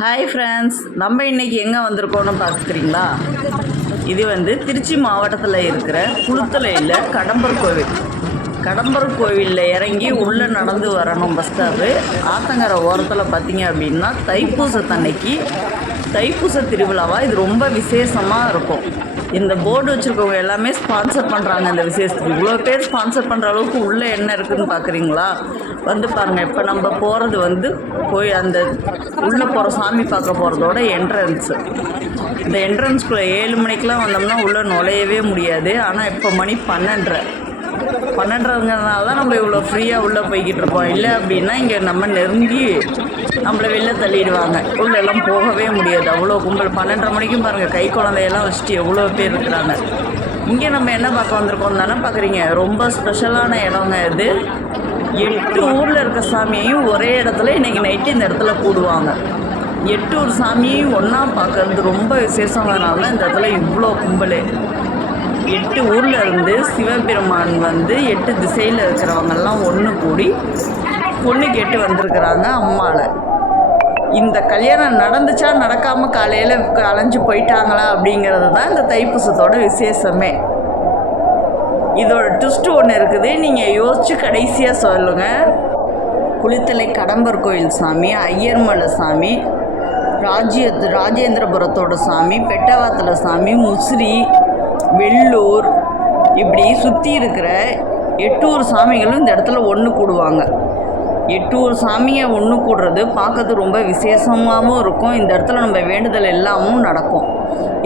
Hi friends, நம்ம இன்றைக்கி எங்கே வந்திருக்கோன்னு பார்க்குறீங்களா? இது திருச்சி மாவட்டத்தில் இருக்கிற குளுத்தலையில் கடம்பர் கோவில். கடம்பர் கோவிலில் இறங்கி உள்ளே நடந்து வரணும் பஸ் ஸ்டாப்பு. ஆத்தங்கரை ஓரத்தில் பார்த்தீங்க அப்படின்னா தைப்பூசத்தன்னைக்கு தைப்பூச திருவிழாவாக இது ரொம்ப விசேஷமாக இருக்கும். இந்த போர்டு வச்சுருக்கவங்க எல்லாமே ஸ்பான்சர் பண்ணுறாங்க. இந்த விசேஷத்துக்கு இவ்வளோ பேர் ஸ்பான்சர் பண்ணுற அளவுக்கு உள்ளே என்ன இருக்குதுன்னு பார்க்குறீங்களா? பாருங்கள். இப்போ நம்ம போகிறது போய் அந்த உள்ளே போகிற சாமி பார்க்க போகிறதோட என்ட்ரன்ஸு. இந்த என்ட்ரன்ஸ்குள்ளே 7 மணிக்கெலாம் வந்தோம்னா உள்ளே நுழையவே முடியாது. ஆனால் இப்போ மணி 12:30ங்கிறதுனால தான் நம்ம இவ்வளோ ஃப்ரீயாக உள்ளே போய்கிட்டு இருக்கோம். இல்லை அப்படின்னா இங்கே நம்ம நெருங்கி நம்மளை வெளில தள்ளிடுவாங்க. உள்ளெல்லாம் போகவே முடியாது, அவ்வளோ கும்பல். 12:30 மணிக்கும் பாருங்கள், கை குழந்தையெல்லாம் வச்சுட்டு எவ்வளோ பேர் இருக்கிறாங்க. இங்கே நம்ம என்ன பார்க்க வந்திருக்கோம் தானே பார்க்குறீங்க. ரொம்ப ஸ்பெஷலான இடங்க இது. 8 ஊரில் இருக்க சாமியையும் ஒரே இடத்துல இன்றைக்கி நைட்டு இந்த இடத்துல கூடுவாங்க. 8 ஊர் சாமியையும் ஒன்றா பார்க்கறது ரொம்ப விசேஷங்கிறதுனால தான் இந்த இடத்துல இவ்வளோ கும்பல். 8 ஊரில் இருந்து சிவபெருமான் 8 திசையில் இருக்கிறவங்கெல்லாம் ஒன்று கூடி பொண்ணு கேட்டு வந்திருக்கிறாங்க அம்மாவில். இந்த கல்யாணம் நடந்துச்சா நடக்காமல் காலையில் அலைஞ்சு போயிட்டாங்களா அப்படிங்கிறது தான் இந்த தைப்பூசத்தோட விசேஷமே. இதோட ட்விஸ்ட்டு ஒன்று இருக்குது, நீங்கள் யோசித்து கடைசியாக சொல்லுங்கள். குளித்தலை கடம்பர் கோயில் சாமி, ஐயர்மலை சாமி, ராஜேந்திரபுரத்தோட சாமி, பெட்டவாத்தில் சாமி, முசிறி, வெள்ளூர், இப்படி சுற்றி இருக்கிற 8 ஊர் சாமிகளும் இந்த இடத்துல ஒன்று கூடுவாங்க. 8 ஊர் சாமியை ஒன்று கூடுறது பார்க்கறது ரொம்ப விசேஷமாகவும் இருக்கும். இந்த இடத்துல நம்ம வேண்டுதல் எல்லாமும் நடக்கும்.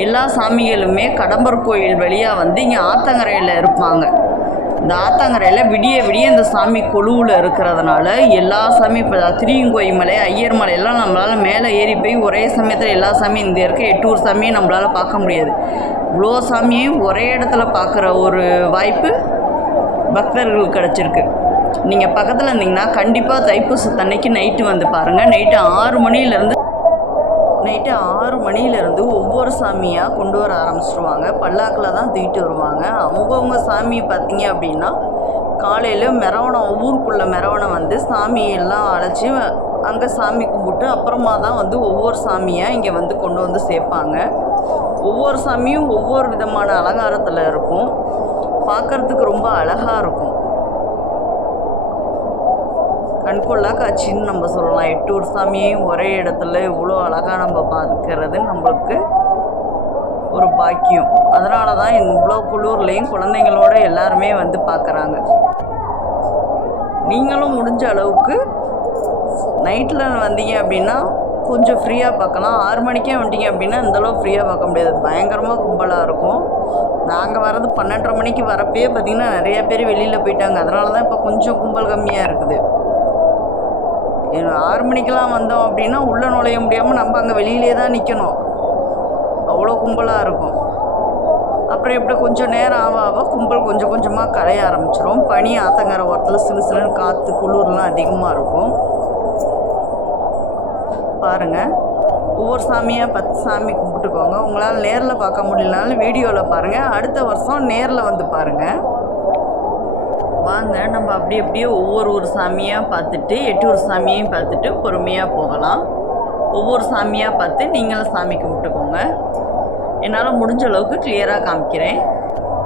எல்லா சாமிகளுமே கடம்பர் கோயில் வழியாக இங்கே ஆத்தங்கரையில் இருப்பாங்க. இந்த ஆத்தங்கரையில் விடிய விடிய இந்த சாமி கொலுவில் இருக்கிறதுனால எல்லா சாமி, இப்போ திரியுங்கோய் மலை, ஐயர் மலையெல்லாம் நம்மளால் மேலே ஏறி போய் ஒரே சமயத்தில் எல்லா சாமியும் இந்த இருக்க 8 ஊர் சாமியும் நம்மளால் பார்க்க முடியாது. இவ்வளோ சாமியையும் ஒரே இடத்துல பார்க்குற ஒரு வாய்ப்பு பக்தர்களுக்கு கிடச்சிருக்கு. நீங்கள் பக்கத்தில் இருந்தீங்கன்னா கண்டிப்பாக தைப்பூசத்தன்னைக்கு நைட்டு பாருங்கள். நைட்டு 6 மணிலேருந்து ஒவ்வொரு சாமியாக கொண்டு வர ஆரம்பிச்சிடுவாங்க. பல்லாக்கில் தான் தூக்கிட்டு வருவாங்க. அவங்கவுங்க சாமியை பார்த்தீங்க அப்படின்னா காலையில் மெரவணம், ஊருக்குள்ளே மெரவணம் சாமியெல்லாம் அழைச்சி அங்கே சாமி கும்பிட்டு அப்புறமா தான் ஒவ்வொரு சாமியாக இங்கே கொண்டு சேர்ப்பாங்க. ஒவ்வொரு சாமியும் ஒவ்வொரு விதமான அலங்காரத்தில் இருக்கும். பார்க்குறதுக்கு ரொம்ப அழகாக இருக்கும். கண்கொள்ளா காட்சின்னு நம்ம சொல்லலாம். 8 ஊர் சாமியையும் ஒரே இடத்துல இவ்வளோ அழகாக நம்ம பார்க்கறது நம்மளுக்கு ஒரு பாக்கியம். அதனால தான் இவ்வளோ குளூர்லேயும் குழந்தைங்களோட எல்லாருமே பார்க்குறாங்க. நீங்களும் முடிஞ்ச அளவுக்கு நைட்டில் வந்தீங்க அப்படின்னா கொஞ்சம் ஃப்ரீயாக பார்க்கலாம். 6 மணிக்கே வந்துட்டீங்க அப்படின்னா இந்தளவு ஃப்ரீயாக பார்க்க முடியாது, பயங்கரமாக கும்பலாக இருக்கும். நாங்கள் வர்றது 12:30 மணிக்கு வரப்பே பார்த்திங்கன்னா நிறைய பேர் வெளியில் போயிட்டாங்க. அதனால தான் இப்போ கொஞ்சம் கும்பல் கம்மியாக இருக்குது. 6 மணிக்கெலாம் வந்தோம் அப்படின்னா உள்ளே நுழைய முடியாமல் நம்ம அங்கே வெளியிலே தான் நிற்கணும், அவ்வளோ கும்பலாக இருக்கும். அப்புறம் எப்படி கொஞ்சம் நேரம் ஆக கும்பல் கொஞ்சம் கொஞ்சமாக கரைய ஆரம்பிச்சிடும். பனி ஆத்தங்கரை ஓரத்தில் சிறு சிறுன்னு காற்று குளிர்லாம் அதிகமாக இருக்கும். பாருங்கள், ஒவ்வொரு சாமியாக 10 சாமி கும்பிட்டுக்கோங்க. உங்களால் நேரில் பார்க்க முடியலனாலும் வீடியோவில் பாருங்கள். அடுத்த வருஷம் நேரில் பாருங்கள். வாங்க, நம்ம அப்படியே ஒவ்வொரு சாமியாக பார்த்துட்டு 8 ஊர் சாமியையும் பார்த்துட்டு பொறுமையாக போகலாம். ஒவ்வொரு சாமியாக பார்த்து நீங்களும் சாமி கும்பிட்டுக்கோங்க. என்னால் முடிஞ்ச அளவுக்கு கிளியராக காமிக்கிறேன்.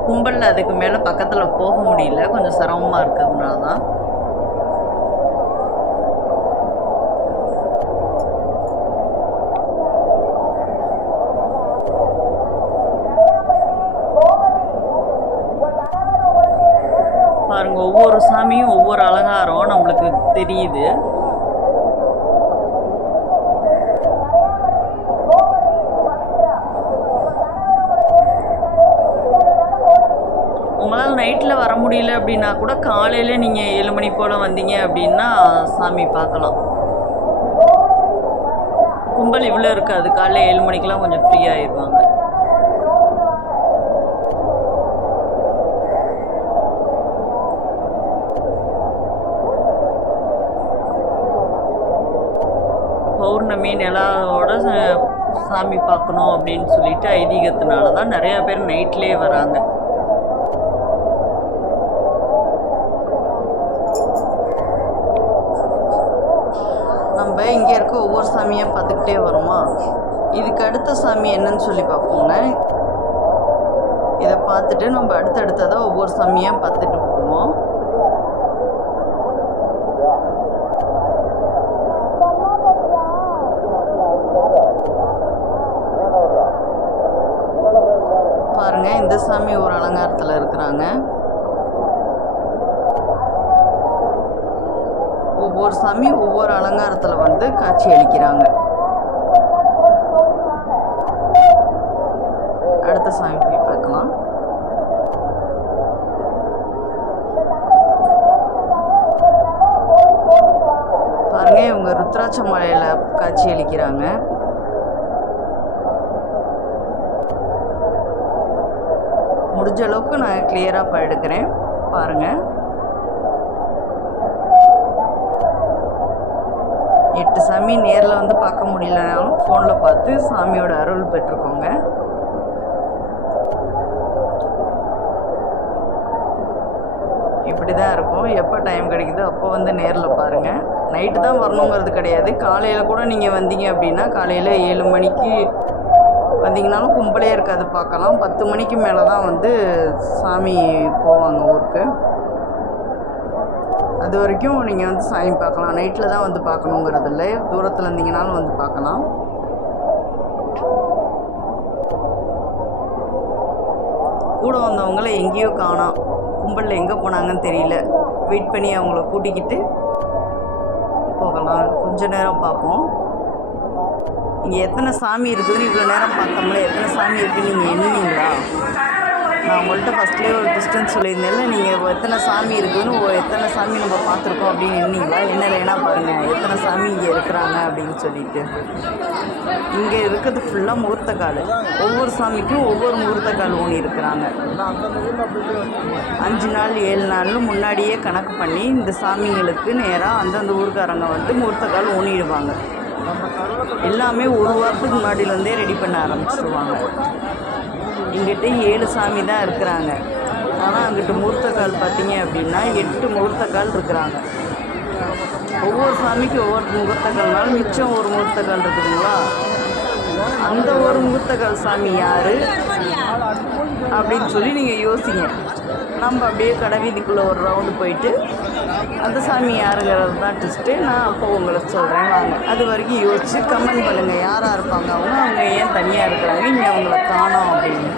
கும்பலில் அதுக்கு மேலே பக்கத்தில் போக முடியல, கொஞ்சம் சிரமமாக இருக்கிறதுனால தான். பாருங்கள், ஒவ்வொரு சாமியும் ஒவ்வொரு அலங்காரம் நம்மளுக்கு தெரியுது. உங்களால் நைட்டில் வர முடியல அப்படின்னா கூட காலையில் நீங்கள் 7 மணி போல் வந்தீங்க அப்படின்னா சாமி பார்க்கலாம். கும்பல் இவ்வளோ இருக்காது. காலையில் 7 மணிக்கெலாம் கொஞ்சம் ஃப்ரீ ஆகிடுவாங்க. பௌர்ணமி நிலாவோட சாமி பார்க்கணும் அப்படின்னு சொல்லிட்டு ஐதீகத்தினால தான் நிறையா பேர் நைட்லேயே வராங்க. நம்ம இங்கே இருக்க ஒவ்வொரு சாமியாக பார்த்துக்கிட்டே வருமா. இதுக்கு அடுத்த சாமி என்னன்னு சொல்லி பார்ப்போங்க. இதை பார்த்துட்டு நம்ம அடுத்தடுத்ததாக ஒவ்வொரு சாமியாக பார்த்துட்டு போவோம். பாருங்க, இந்த சாமி ஒரு அலங்காரத்தில் இருக்கிறாங்க. ஒவ்வொரு சாமி ஒவ்வொரு அலங்காரத்தில் வந்து காட்சி அளிக்கிறாங்க. அடுத்த சாமி போய் பார்க்கலாம். பாருங்க, இவங்க ருத்ராட்ச மலையில் காட்சி அளிக்கிறாங்க. முடிஞ்ச அளவுக்கு நான் கிளியராக எடுக்கிறேன் பாருங்கள். 8 சாமி நேரில் வந்து பார்க்க முடியலனாலும் ஃபோனில் பார்த்து சாமியோட அருள் பெற்றுக்கோங்க. இப்படி தான் இருக்கும். எப்போ டைம் கிடைக்குதோ அப்போ வந்து நேரில் பாருங்கள். நைட்டு தான் வரணுங்கிறது கிடையாது. காலையில் கூட நீங்கள் வந்தீங்க அப்படின்னா காலையில் 7 மணிக்கு வந்தீங்கனாலும் கும்பலே இருக்காது, பார்க்கலாம். 10 மணிக்கு மேலே தான் வந்து சாமி போவாங்க ஊருக்கு. அது வரைக்கும் நீங்கள் வந்து சாமி பார்க்கலாம். நைட்டில் தான் வந்து பார்க்கணுங்கிறது இல்லை, தூரத்தில் இருந்தீங்கனாலும் வந்து பார்க்கலாம். கூட வந்தவங்கள எங்கேயோ காணோம், கும்பலில் எங்கே போனாங்கன்னு தெரியல. வெயிட் பண்ணி அவங்கள கூட்டிக்கிட்டு போகலாம். கொஞ்ச நேரம் பார்ப்போம். இங்கே எத்தனை சாமி இருக்குதுன்னு இவ்வளோ நேரம் பார்த்தோம்ல, எத்தனை சாமி இருக்குதுன்னு நீங்கள் எண்ணினீங்களா? நான் உங்கள்கிட்ட ஃபஸ்ட்லேயே ஒரு டிஸ்டன்ஸ் சொல்லியிருந்தேன்ல, நீங்கள் எத்தனை சாமி இருக்குதுன்னு எத்தனை சாமி நம்ம பார்த்துருக்கோம் அப்படின்னு எண்ணிங்களா? என்ன இல்லைன்னா பாருங்கள் எத்தனை சாமி இங்கே இருக்கிறாங்க அப்படின்னு சொல்லிட்டு. இங்கே இருக்கிறது ஃபுல்லாக முகூர்த்தக்கால். ஒவ்வொரு சாமிக்கும் ஒவ்வொரு முகூர்த்தக்கால் ஊனி இருக்கிறாங்க. 5 நாள் 7 நாள் முன்னாடியே கணக்கு பண்ணி இந்த சாமிங்களுக்கு நேராக அந்தந்த ஊருக்காரங்க வந்து முகூர்த்தக்கால் ஊனிடுவாங்க. எல்லாமே ஒரு வாரத்துக்கு முன்னாடியிலேருந்தே ரெடி பண்ண ஆரம்பிச்சிடுவாங்க. இங்கிட்ட 7 சாமி தான் இருக்கிறாங்க. ஆனால் அங்கிட்ட முகூர்த்தக்கால் பார்த்தீங்க அப்படின்னா 8 முகூர்த்தக்கால் இருக்கிறாங்க. ஒவ்வொரு சாமிக்கு ஒவ்வொரு முகூர்த்தக்கால்னாலும் மிச்சம் ஒரு முகூர்த்தக்கால் இருக்குதுங்களா? அந்த ஒரு முகூர்த்தக்கால் சாமி யார் அப்படின்னு சொல்லி நீங்கள் யோசிங்க. நம்ம அப்படியே கடை வீதிக்குள்ளே ஒரு ரவுண்டு போயிட்டு அந்த சாமி யாருங்கிறது தான் டெஸ்ட்டு. நான் அப்போ உங்களுக்கு சொல்கிறேன் வாங்க. அது வரைக்கும் யோசிச்சு கமெண்ட் பண்ணுங்கள். யாராக இருப்பாங்க அவங்க ஏன் தனியாக இருக்கிறாங்க, இங்கே அவங்கள காணோம் அப்படின்னு.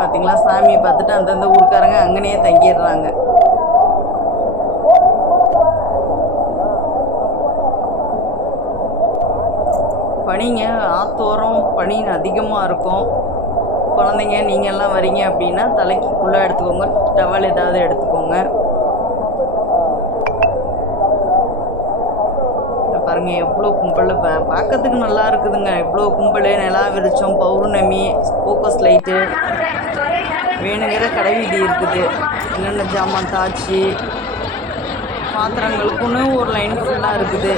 பார்த்தீங்களா, சாமியை பார்த்துட்டு அந்தந்த ஊருக்காரங்க அங்கனையே தங்கிடுறாங்க. பனிங்க ஆத்தோரம் பனி அதிகமாக இருக்கும். குழந்தைங்க நீங்கள்லாம் வரீங்க அப்படின்னா தலைக்கு ஃபுல்லாக எடுத்துக்கோங்க, டவல் ஏதாவது எடுத்துக்கோங்க. பாருங்கள் எவ்வளோ கும்பல், பார்க்கறதுக்கு நல்லா இருக்குதுங்க. எவ்வளோ கும்பல், நிலா வெளிச்சம், பௌர்ணமி, ஃபோக்கஸ் லைட்டு, வேணுங்கிற கடைவீதி இருக்குது. என்னென்ன ஜாமான் தாச்சி பாத்திரங்களுக்குன்னு ஒரு லைன் ஃபுல்லாக இருக்குது.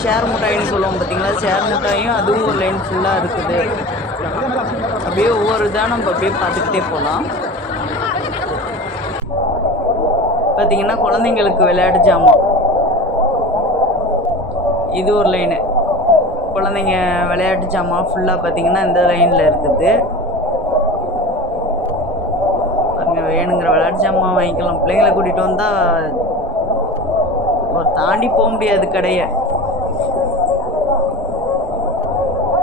ஷேர் மிட்டாயின்னு சொல்லுவோம் பார்த்தீங்களா, ஷேர் மிட்டாயும் அதுவும் ஒரு லைன் ஃபுல்லாக இருக்குது. அப்படியே ஒவ்வொரு இதாக நம்ம அப்படியே பார்த்துக்கிட்டே போகலாம். பார்த்திங்கன்னா குழந்தைங்களுக்கு விளையாட்டு ஜாமான் இது ஒரு லைனு. குழந்தைங்க விளையாட்டு ஜாமான் ஃபுல்லாக பார்த்திங்கன்னா இந்த லைனில் இருக்குது. பாருங்கள், வேணுங்கிற விளையாட்டு ஜாமான் வாங்கிக்கலாம். பிள்ளைங்களை கூட்டிகிட்டு வந்தால் ஒரு தாண்டி போக முடியாது கடையை.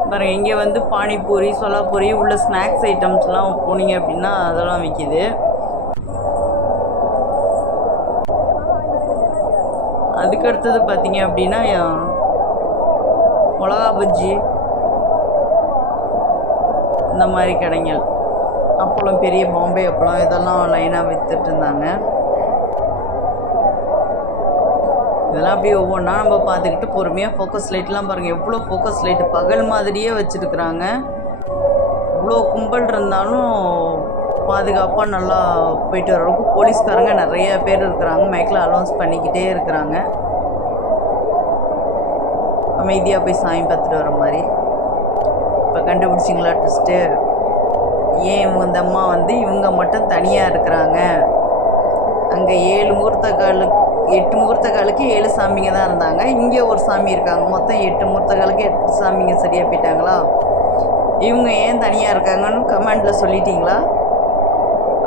பாருங்கள், இங்கே வந்து பானிபூரி, சொலாப்பூரி உள்ள ஸ்நாக்ஸ் ஐட்டம்ஸ்லாம் போனீங்க அப்படின்னா அதெல்லாம் விற்கிது. அதுக்கு அடுத்தது பார்த்தீங்க அப்படின்னா மிளகா பஜ்ஜி இந்த மாதிரி கடைகள், அப்பளம், பெரிய பாம்பே அப்பளம் இதெல்லாம் லைனாக விற்றுட்டு இருந்தாங்க. இதெல்லாம் அப்படியே ஒவ்வொன்றா நம்ம பார்த்துக்கிட்டு பொறுமையாக ஃபோக்கஸ் லைட்லாம் பாருங்கள், எவ்வளோ ஃபோக்கஸ் லைட்டு பகல் மாதிரியே வச்சுருக்குறாங்க. இவ்வளோ கும்பல் இருந்தாலும் பாதுகாப்பாக நல்லா போயிட்டு வர அளவுக்கு போலீஸ்காரங்க நிறைய பேர் இருக்கிறாங்க. மைக்கில் அலௌன்ஸ் பண்ணிக்கிட்டே இருக்கிறாங்க. அமைதியாக போய் சாமி பார்த்துட்டு வர மாதிரி. இப்போ கண்டுபிடிச்சிங்களா ட்விஸ்ட்டு? ஏன் இந்த அம்மா வந்து இவங்க மட்டும் தனியாக இருக்கிறாங்க அங்கே 7 8 முகூர்த்தக்காலுக்கு 7 சாமிங்க தான் இருந்தாங்க. இங்கே ஒரு சாமி இருக்காங்க. மொத்தம் 8 முகூர்த்தக்காலுக்கு 8 சாமிங்க சரியாக போயிட்டாங்களா? இவங்க ஏன் தனியாக இருக்காங்கன்னு கமெண்டில் சொல்லிட்டீங்களா?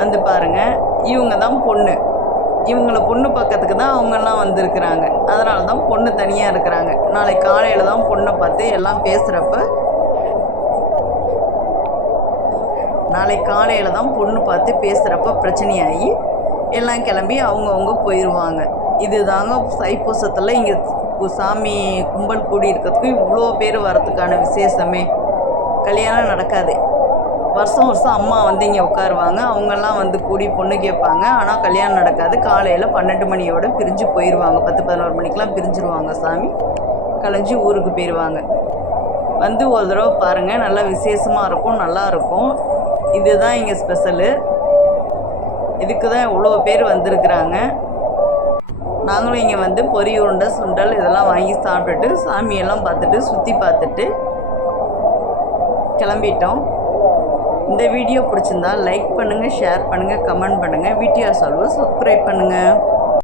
வந்து பாருங்கள், இவங்க தான் பொண்ணு. இவங்கள பொண்ணு பார்க்கறதுக்கு தான் அவங்கெல்லாம் வந்திருக்கிறாங்க. அதனால தான் பொண்ணு தனியாக இருக்கிறாங்க. நாளைக்கு காலையில் தான் பொண்ணை பார்த்து எல்லாம் பேசுகிறப்ப பிரச்சனையாகி எல்லாம் கிளம்பி அவங்கவுங்க போயிடுவாங்க. இது தாங்க தைப்பூசத்தில் இங்கே சாமி கும்பல் கூடி இருக்கிறதுக்கு இவ்வளோ பேர் வரத்துக்கான விசேஷமே. கல்யாணம் நடக்காது. வருஷம் அம்மா வந்து இங்கே உட்காருவாங்க. அவங்கெல்லாம் வந்து கூடி பொண்ணு கேட்பாங்க. ஆனால் கல்யாணம் நடக்காது. காலையில் 12 மணியோடு பிரிஞ்சு போயிடுவாங்க. 10-11 மணிக்கெலாம் பிரிஞ்சிருவாங்க. சாமி கலைஞ்சி ஊருக்கு போயிடுவாங்க. வந்து ஒரு தடவை பாருங்கள், நல்லா விசேஷமாக இருக்கும், நல்லாயிருக்கும். இதுதான் இங்கே ஸ்பெஷலு. இதுக்கு தான் இவ்வளோ பேர் வந்திருக்கிறாங்க. நாங்களும் இங்கே வந்து பொரி உருண்டை, சுண்டல் இதெல்லாம் வாங்கி சாப்பிட்டுட்டு சாமியெல்லாம் பார்த்துட்டு சுற்றி பார்த்துட்டு கிளம்பிட்டோம். இந்த வீடியோ பிடிச்சிருந்தா லைக் பண்ணுங்கள், ஷேர் பண்ணுங்கள், கமெண்ட் பண்ணுங்கள். வீடியோ சால்வை சப்ஸ்கிரைப் பண்ணுங்கள்.